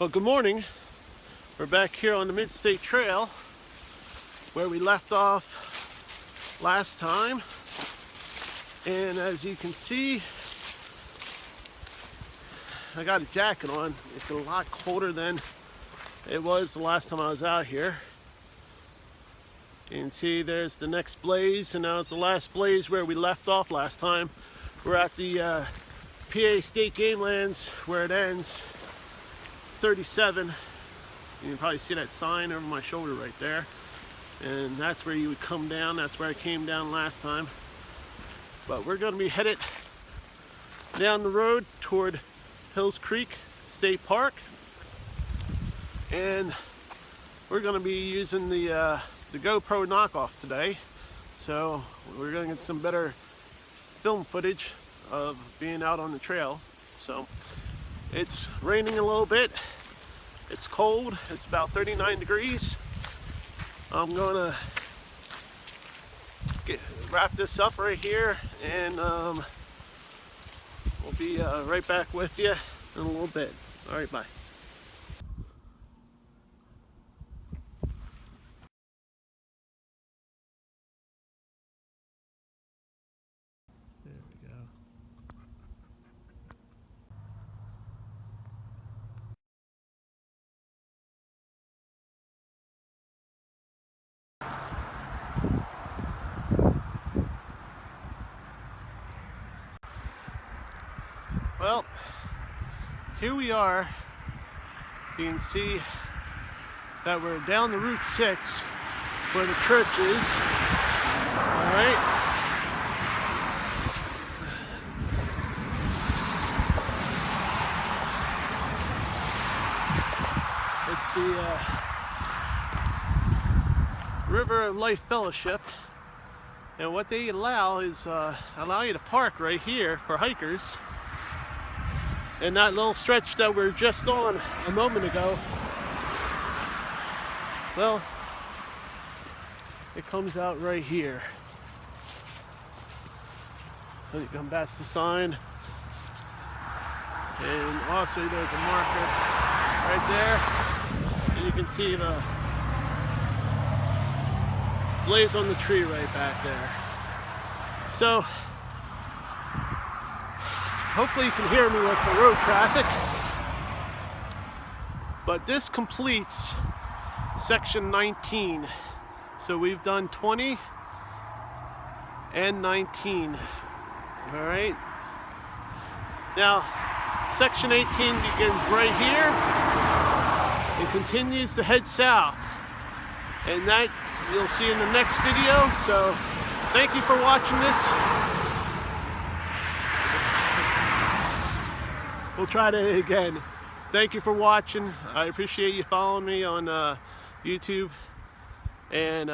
Well, good morning. We're back here on the Mid-State Trail where we left off last time. And as you can see, I got a jacket on. It's a lot colder than it was the last time I was out here. You can see there's the next blaze, and now it's the last blaze where we left off last time. We're at the PA State Game Lands where it ends, 37. You can probably see that sign over my shoulder right there. And that's where you would come down. That's where I came down last time. But we're going to be headed down the road toward Hills Creek State Park. And we're going to be using the GoPro knockoff today. So we're going to get some better film footage of being out on the trail. So it's raining a little bit. It's cold. It's about 39 degrees. I'm gonna wrap this up right here, and we'll be right back with you in a little bit. All right, bye. There we go. Well, here we are. You can see that we're down the Route 6 where the church is. All right. It's the River of Life Fellowship. And what they allow is allow you to park right here for hikers. And that little stretch that we're just on a moment ago, well, it comes out right here. So you come past the sign, and also there's a marker right there. And you can see the blaze on the tree right back there. So hopefully you can hear me with the road traffic. But this completes section 19. So we've done 20 and 19. All right. Now, section 18 begins right here and continues to head south. And that you'll see in the next video. So thank you for watching this. We'll try that again. Thank you for watching. I appreciate you following me on YouTube. And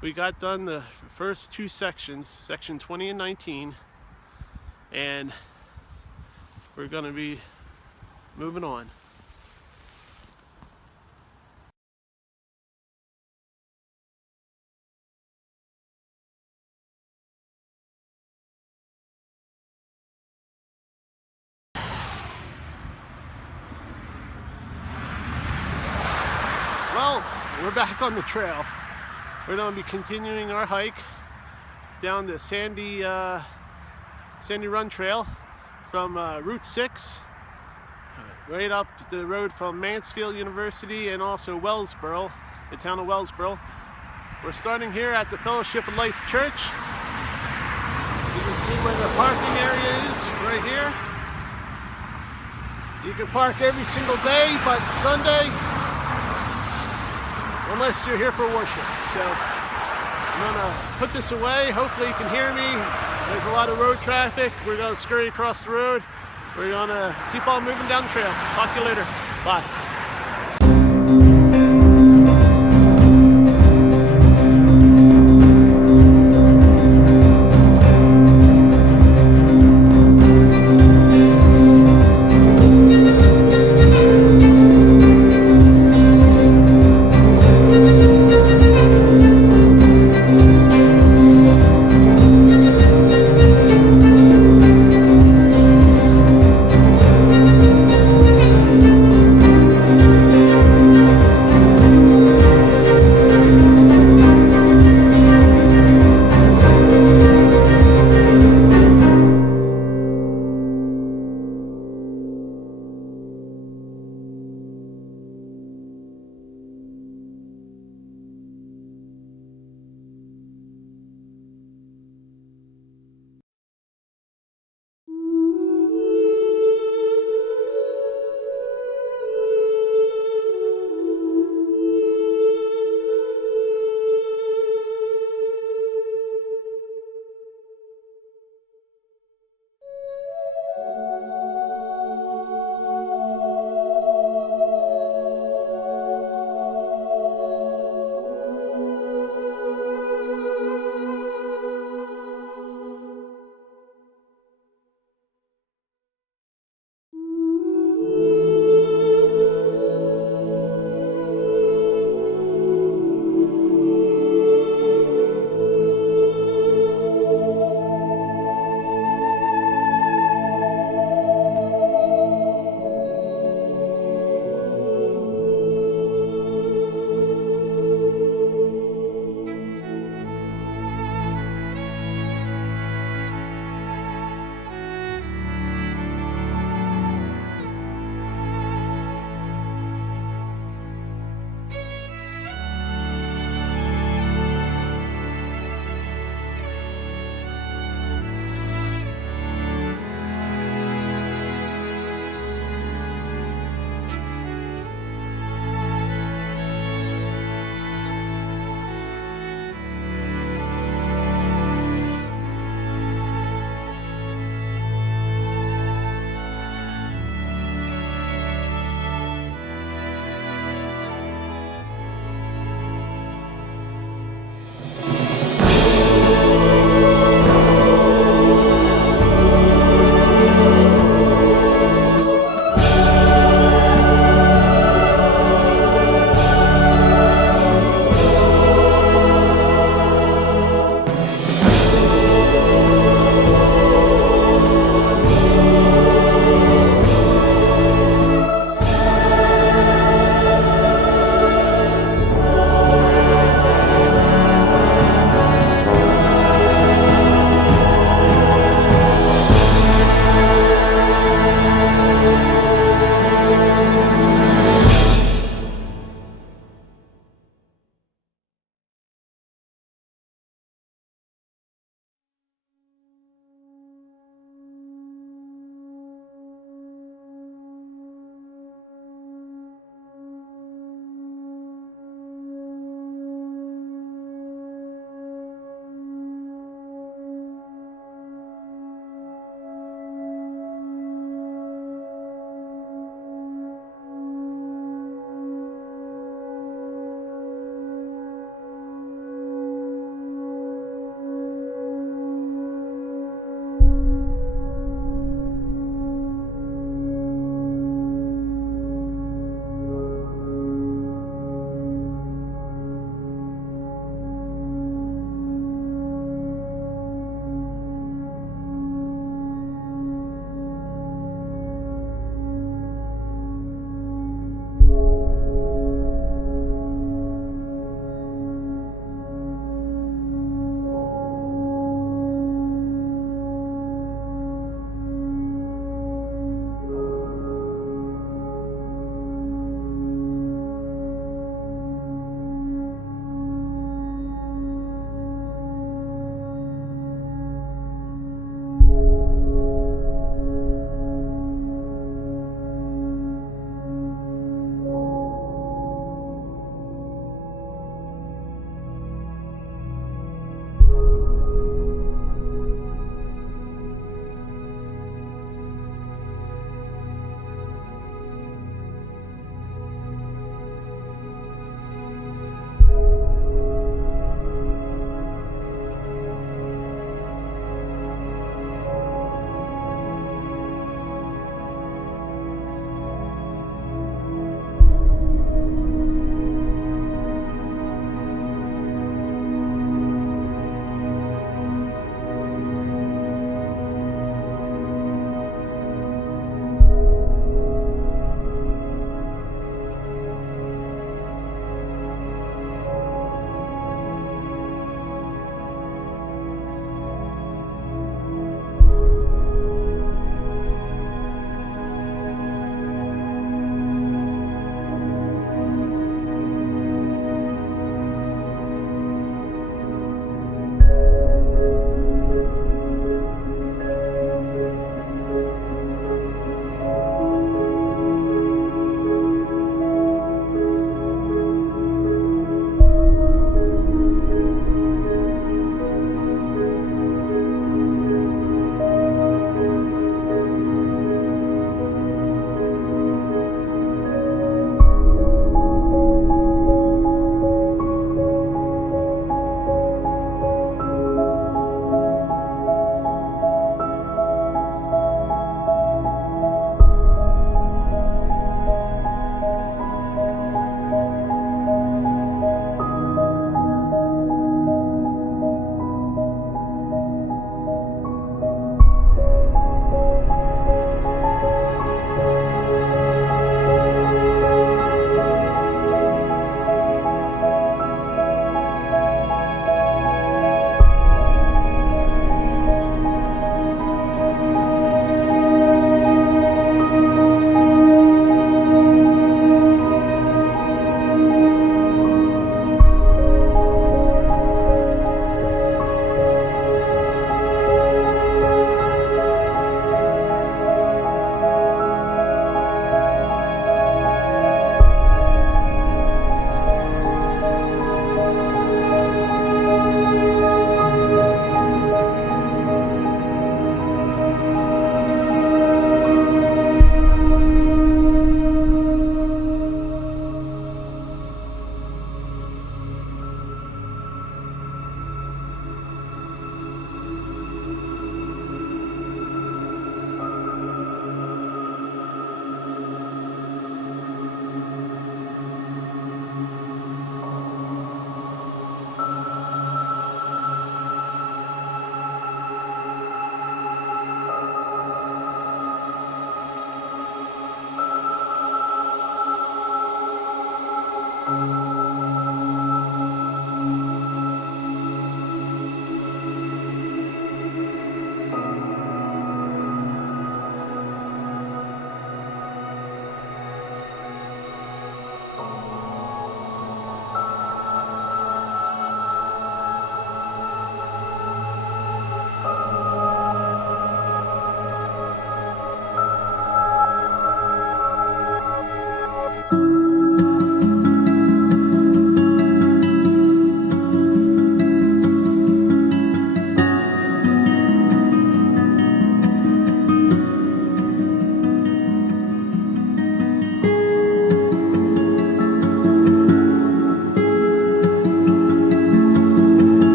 we got done the first two sections, section 20 and 19. And we're going to be moving on. Well, we're back on the trail. We're going to be continuing our hike down the Sandy Run Trail from Route 6 right up the road from Mansfield University and also Wellsboro, the town of Wellsboro. We're starting here at the Fellowship of Life Church. You can see where the parking area is right here. You can park every single day, but Sunday, unless you're here for worship. So I'm gonna put this away. Hopefully you can hear me. There's a lot of road traffic. We're gonna scurry across the road. We're gonna keep on moving down the trail. Talk to you later. Bye.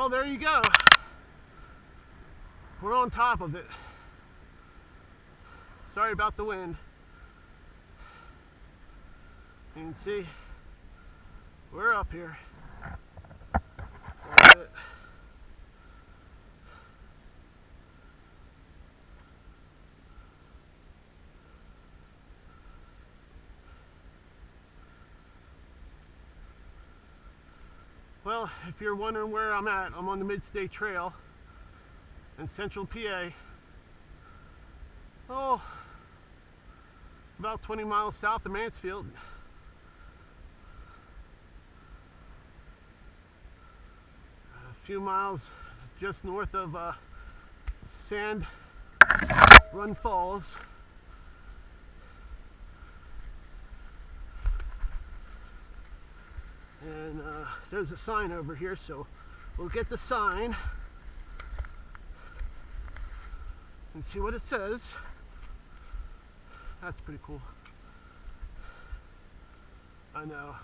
Well, there you go. We're on top of it. Sorry about the wind. You can see we're up here. That's it. Well, if you're wondering where I'm at, I'm on the Mid-State Trail in central PA. Oh, about 20 miles south of Mansfield. A few miles just north of Sand Run Falls. And there's a sign over here, so we'll get the sign and see what it says. That's pretty cool. I know.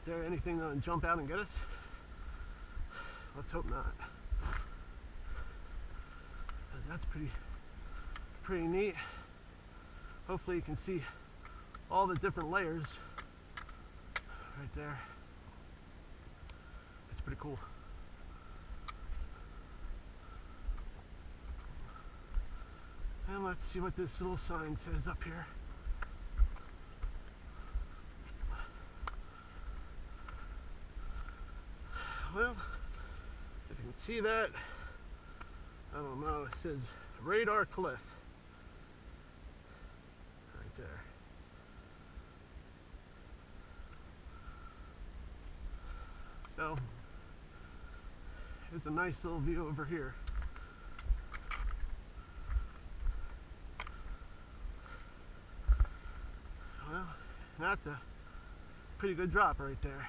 Is there anything that'll jump out and get us? Let's hope not. That's pretty neat. Hopefully you can see all the different layers right there. It's pretty cool. And let's see what this little sign says up here. Well, if you can see that, I don't know, it says Radar Cliff right there. So here's a nice little view over here. Well, that's a pretty good drop right there.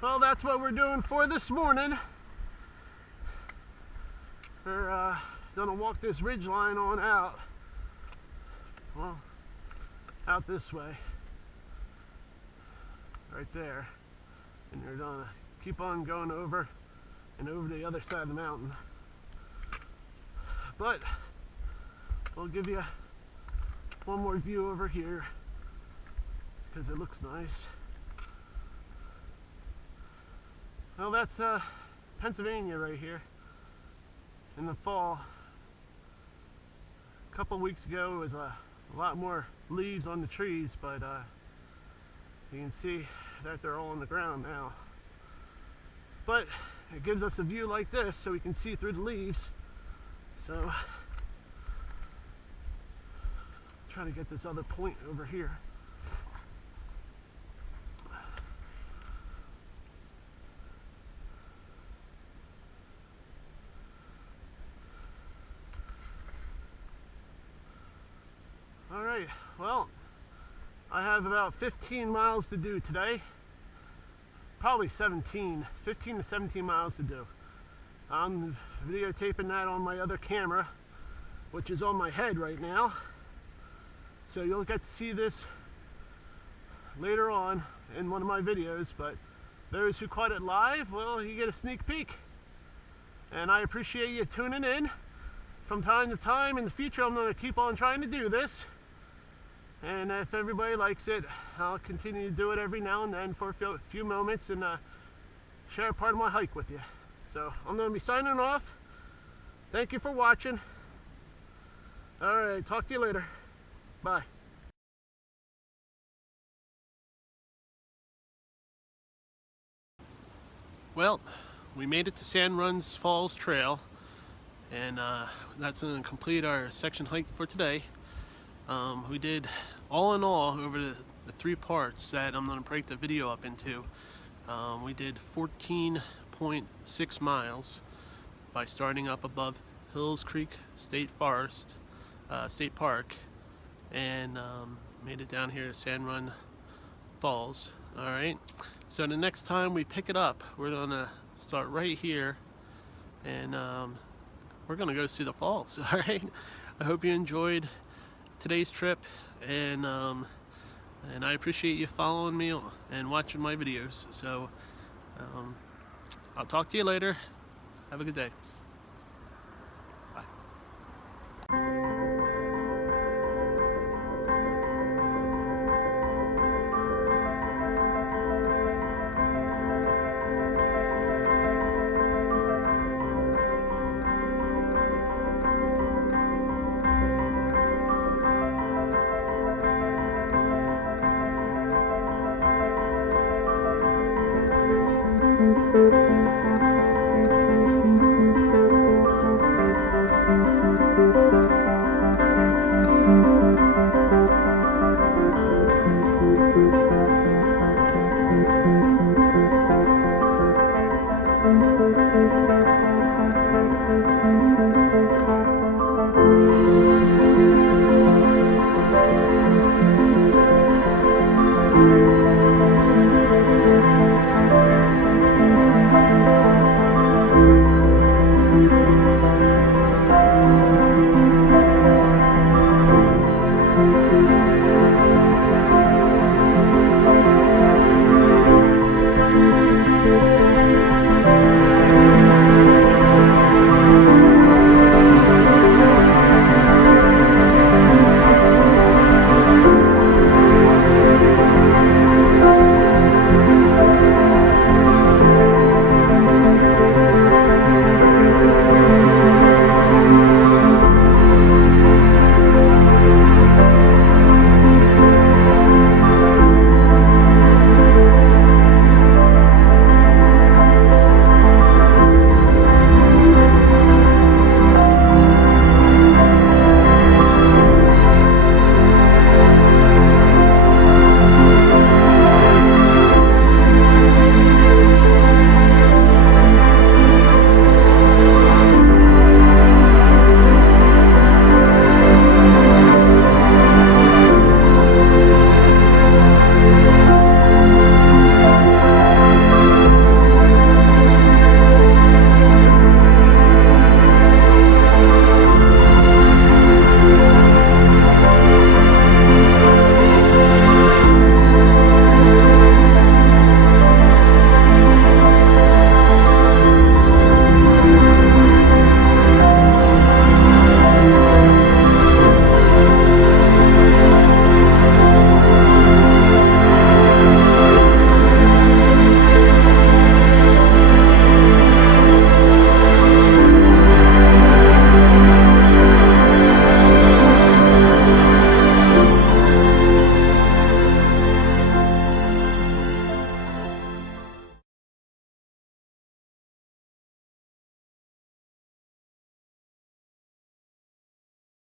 Well, that's what we're doing for this morning. We're gonna walk this ridge line on out. Well, out this way. Right there. And you're gonna keep on going over and over to the other side of the mountain. But we'll give you one more view over here because it looks nice. Well, that's Pennsylvania right here in the fall. A couple weeks ago it was a lot more leaves on the trees, but you can see that they're all on the ground now. But it gives us a view like this so we can see through the leaves. So try to get this other point over here. Alright, well, I have about 15 miles to do today. Probably 15 to 17 miles to do. I'm videotaping that on my other camera, which is on my head right now. So you'll get to see this later on in one of my videos, but those who caught it live, well, you get a sneak peek. And I appreciate you tuning in. From time to time in the future, I'm going to keep on trying to do this. And if everybody likes it, I'll continue to do it every now and then for a few moments and share a part of my hike with you. So I'm going to be signing off. Thank you for watching. Alright, talk to you later. Bye. Well, we made it to Sand Run Falls Trail, and that's going to complete our section hike for today. We did, all in all, over the 3 parts that I'm going to break the video up into, we did 14.6 miles by starting up above Hills Creek State Park and made it down here to Sand Run falls. All right, so the next time we pick it up, we're gonna start right here, and we're gonna go see the falls. All right, I hope you enjoyed today's trip, and I appreciate you following me and watching my videos. So I'll talk to you later. Have a good day.